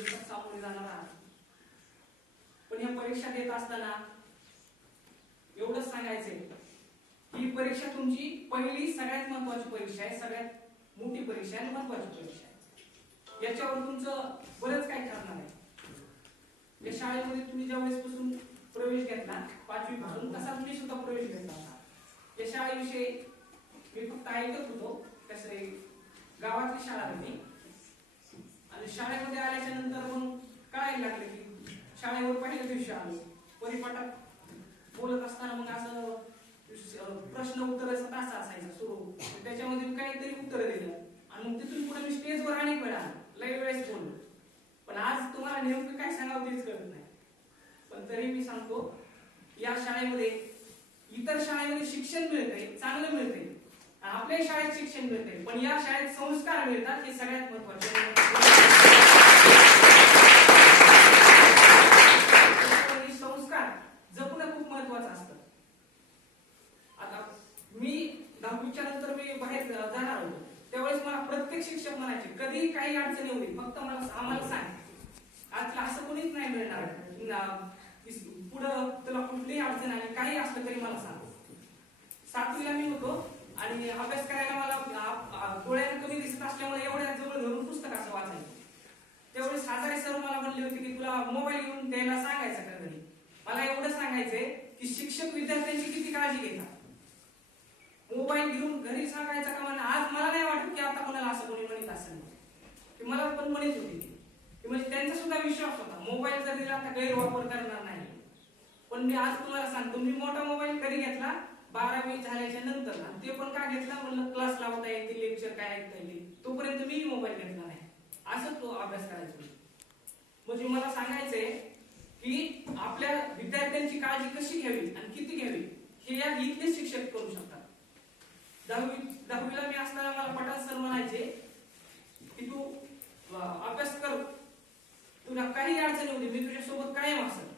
परीक्षा सामोरे जाणार आहात. पण या परीक्षा देत असताना एवढंच सांगायचंय, ही परीक्षा तुमची पहिली सगळ्यात महत्वाची परीक्षा आहे, सगळ्यात मोठी परीक्षा आहे, महत्वाची परीक्षा आहे. याच्यावर तुमचं बरंच काही ठरणार आहे. या शाळेमध्ये तुम्ही ज्यावेळेस पासून प्रवेश घेतला 5वी पासून, तसा तुम्ही सुद्धा प्रवेश घेतला होता. या शाळेविषयी मी फक्त ऐकत होतो, कसं गावातली शाळा होती आणि शाळेमध्ये आल्याच्या नंतर मग कळायला लागलं की शाळेवर पहिल्या दिवशी आलो, परिपाठात बोलत असताना मग असं प्रश्न उत्तराचा तास असायचा सुरू, त्याच्यामध्ये काहीतरी उत्तर दिलं आणि मग तिथून पुढे मी स्टेजवर अनेक वेळा लई वेळेस बोललो. पण आज तुम्हाला नेमकं काय सांगावं तेच कळत नाही. पण तरी मी सांगतो, या शाळेमध्ये इतर शाळेमध्ये शिक्षण मिळतंय, चांगलं मिळतंय, आपल्या शाळेत शिक्षण मिळतंय, पण या शाळेत संस्कार मिळतात, हे सगळ्यात महत्वाचे. संस्कार जपणं खूप महत्वाचं असतं. आता मी 10वीच्या नंतर मी बाहेर जाणार होतो, त्यावेळेस मला प्रत्येक शिक्षक म्हणायचे, कधी काही अडचणी होईल फक्त आम्हाला सांग. आजला असं कोणीच नाही मिळणार, पुढं तुला कुठलीही अडचण आली काही असलं तरी मला सांग. 7वीला मी होतो आणि अभ्यास करायला मला डोळ्याने कमी दिसत असल्यामुळे एवढ्या जवळ धरून पुस्तक असं वाचायचं. त्यावेळेस हजारे सर मला म्हणले होते की तुला मोबाईल घेऊन द्यायला सांगायचं का घरी. मला एवढं सांगायचंय की शिक्षक विद्यार्थ्यांची किती काळजी घेतात. मोबाईल घेऊन घरी सांगायचं का म्हणा. आज मला नाही वाटत की आता कोणाला असं कोणी म्हणत असेल, ते मला पण म्हणत होते की म्हणजे त्यांचा सुद्धा विश्वास होता मोबाईल जर दिला तर गैरवापर करणार नाही. पण मी आज तुम्हाला सांगतो, मी मोठा मोबाईल कधी घेतला 12वी झाल्याच्या नंतर, आणि ते पण का घेतला म्हणलं क्लास लावता येतील, लेक्चर काय ऐकता येईल, तोपर्यंत मी मोबाईल घेतला नाही. असं तो अभ्यास करायचा. म्हणजे मला सांगायचंय की आपल्या विद्यार्थ्यांची काळजी कशी घ्यावी आणि किती घ्यावी हे या इथले शिक्षक करू शकतात. 10वीला मी असताना मला पठाण सर म्हणायचे की तू अभ्यास कर, तुला काही अडचणी होती मी तुझ्या सोबत कायम असेल.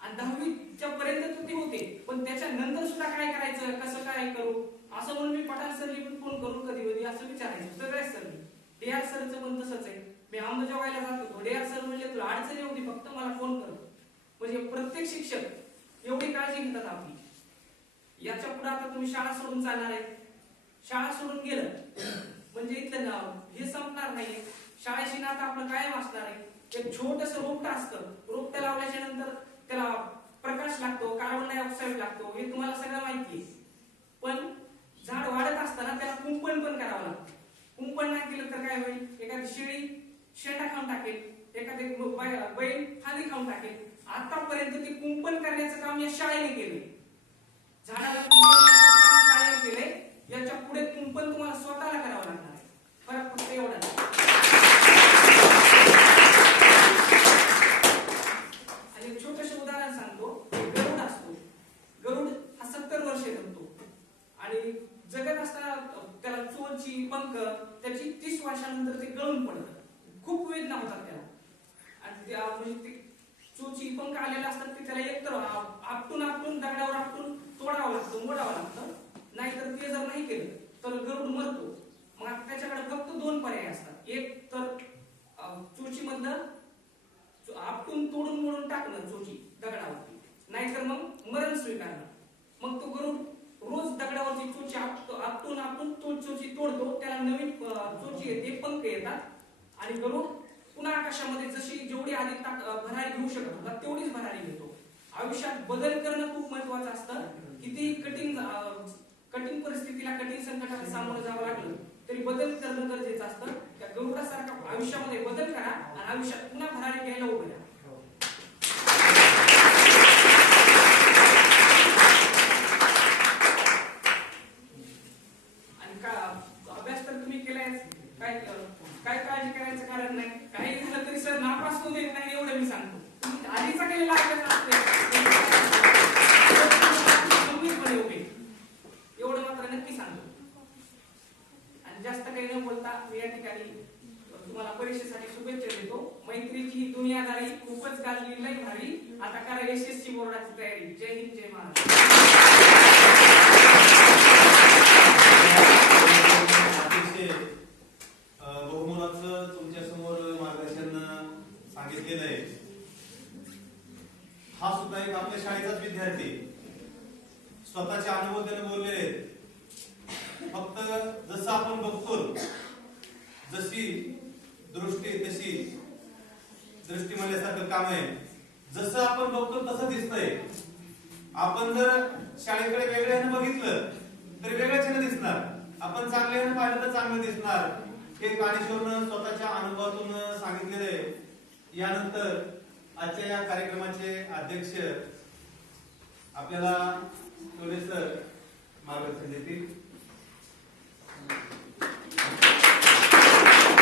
आणि 10वीच्या पर्यंत तू ते होते, पण त्याच्या नंतर सुद्धा काय करायचं, कसं काय करू असं म्हणून मी पठाण सरली पण फोन करून कधी कधी असं विचारायचं. सगळ्याच सरली, डीआर सरचं पण तसंच आहे. मी अंमलबजावणीला जात होतो, डीआर सर म्हणजे तुला अडचणी होती फक्त मला फोन कर. म्हणजे प्रत्येक शिक्षक एवढी काळजी घेतात आपली. याच्या पुढे आता तुम्ही शाळा सोडून चालणार आहे, शाळा सोडून गेलं म्हणजे इथलं नाव हे संपणार नाही. शाळेशी नातं आपलं कायम असणार आहे. एक छोटस रोपटं असतं, रोपटं लावल्याच्या नंतर त्याला प्रकाश लागतो, कार्बन डायऑक्साईड लागतो, हे तुम्हाला सगळं माहिती आहे. पण झाड वाढत असताना त्याला कुंपण पण करावं लागतं. कुंपण नाही केलं तर काय होईल, एखादी शेळी शेंडा खाऊन टाकेल, एखादी बैल फांदी खाऊन टाकेल. आतापर्यंत ते कुंपण करण्याचं काम या शाळेने केले, झाडाला कुंपण शाळेने केले. याच्या पुढे कुंपण तुम्हाला स्वतःला करावं लागणार आहे. फरक फक्त एवढा. आणि एक छोटंसं उदाहरण सांगतो. गरुड असतो, गरुड हा 70 वर्षे जगतो आणि जगत असताना त्याला चोच पंख त्याची 30 वर्षानंतर ते गळून पडतं. खूप वेदना होतात त्याला आणि म्हणजे ते चोची पंख आलेले असतात की त्याला एकतर आपटून दगडावर आपटून तोडावं लागतं, मोडावं लागतं. नाहीतर ते जर नाही केलं तर गरुड मरतो. मग आता त्याच्याकडे फक्त 2 पर्याय असतात. एक तर चोची मधनं आपटून तोडून मोडून टाकणं चोची दगडावरती, नाहीतर मग मरण स्वीकारणं. मग तो गरुड रोज दगडावरची चोची आपटून तो चोची तोडतो, त्याला नवीन चोची येते, पंख येतात आणि गरुड पुन्हा आकाशामध्ये जशी जेवढी आधी भरारी घेऊ शकत होता तेवढीच भरारी घेतो. आयुष्यात बदल करणं खूप महत्वाचं असतं. किती कठीण परिस्थितीला, कठीण संकटाला सामोरं जावं लागलं तरी बदल करणं गरजेचं असतं. त्या गरुडासारखा आयुष्यामध्ये बदल करा आणि आयुष्यात पुन्हा भरारी घ्यायला उभं राहा. आणि का अभ्यास तर तुम्ही केलाय, काय काळजी करायचं कारण नाही. काही झालं तरी सर नापास होऊ देत नाही एवढं मी सांगतो. तुम्ही आधीचा केलेला अभ्यास एवढं मात्र नक्की सांगतो. आणि जास्त काही न बोलता मी या ठिकाणी तुम्हाला परीक्षेसाठी शुभेच्छा देतो. मैत्रीची ही दुनियादारी खूपच गाजली, लई भारी. आता करा SSC बोर्डाची तयारी. जय हिंद, जय महाराष्ट्र. बहुमोलाचं तुमच्या समोर मार्गदर्शन सांगितलं. एक आपल्या शाळेचाच विद्यार्थी स्वतःचे अनुभव त्याने बोललेले आहेत. फक्त जसं आपण बघतो, जशी दृष्टी तशी दृष्टी म्हणल्यासारखं काम आहे. जसं आपण बघतो तसं दिसतंय. आपण जर शाळेकडे वेगळ्याने बघितलं तर वेगळ्याच दिसणार, आपण चांगल्याने पाहिलं तर चांगलं दिसणार. हे ज्ञानेश्वरनं स्वतःच्या अनुभवातून सांगितलेलं आहे. यानंतर आजच्या या कार्यक्रमाचे अध्यक्ष आपल्याला टोले सर मार्गदर्शन देतील.